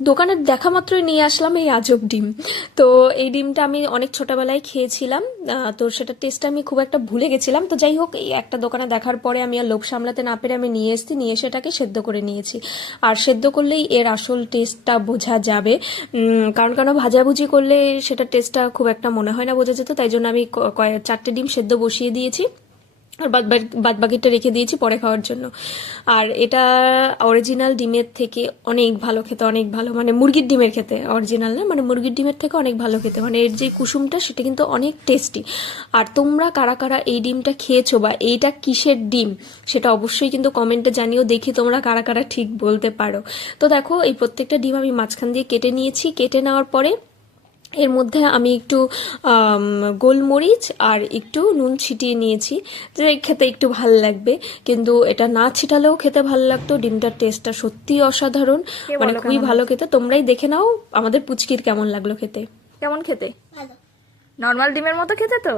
দোকানের দেখা মাত্রই নিয়ে আসলাম এই আজব ডিম। তো এই ডিমটা আমি অনেক ছোটবেলায় খেয়েছিলাম, তো সেটা টেস্ট আমি খুব একটা ভুলে গেছিলাম। তো যাই হোক, এই একটা দোকানে দেখার পরে আমি আর লোভ সামলাতে না পেরে আমি নিয়ে এসেছি, নিয়ে এসে এটাকে সেদ্ধ করে নিয়েছি। আর সেদ্ধ করলেই এর আসল টেস্টটা বোঝা যাবে, কারণ কেন ভাজাভুজি করলে সেটা টেস্টটা খুব একটা মনে হয় না বোঝা যেত। তাই জন্য আমি 4টে ডিম সেদ্ধ বসিয়ে দিয়েছি, আর বাদ বাকিটা রেখে দিয়েছি পরে খাওয়ার জন্য। আর এটা অরিজিনাল ডিমের থেকে অনেক ভালো খেতে, অনেক ভালো, মানে মুরগির ডিমের খেতে, অরিজিনাল না, মানে মুরগির ডিমের থেকে অনেক ভালো খেতে, মানে এর যে কুসুমটা সেটা কিন্তু অনেক টেস্টি। আর তোমরা কারা কারা এই ডিমটা খেয়েছো বা এইটা কিসের ডিম সেটা অবশ্যই কিন্তু কমেন্টে জানিও, দেখি তোমরা কারা কারা ঠিক বলতে পারো। তো দেখো, এই প্রত্যেকটা ডিম আমি মাঝখান দিয়ে কেটে নিয়েছি। কেটে নেওয়ার পরে এর মধ্যে আমি একটু গোলমরিচ আর একটু নুন ছিটিয়ে নিয়েছি, যে খেতে একটু ভাল লাগবে। কিন্তু এটা না ছিটালেও খেতে ভালো লাগতো। ডিমটার টেস্টটা সত্যিই অসাধারণ, মানে খুবই ভালো খেতে। তোমরাই দেখে নাও আমাদের পুচকির কেমন লাগলো খেতে। কেমন খেতে? নর্মাল ডিমের মতো খেতে তো?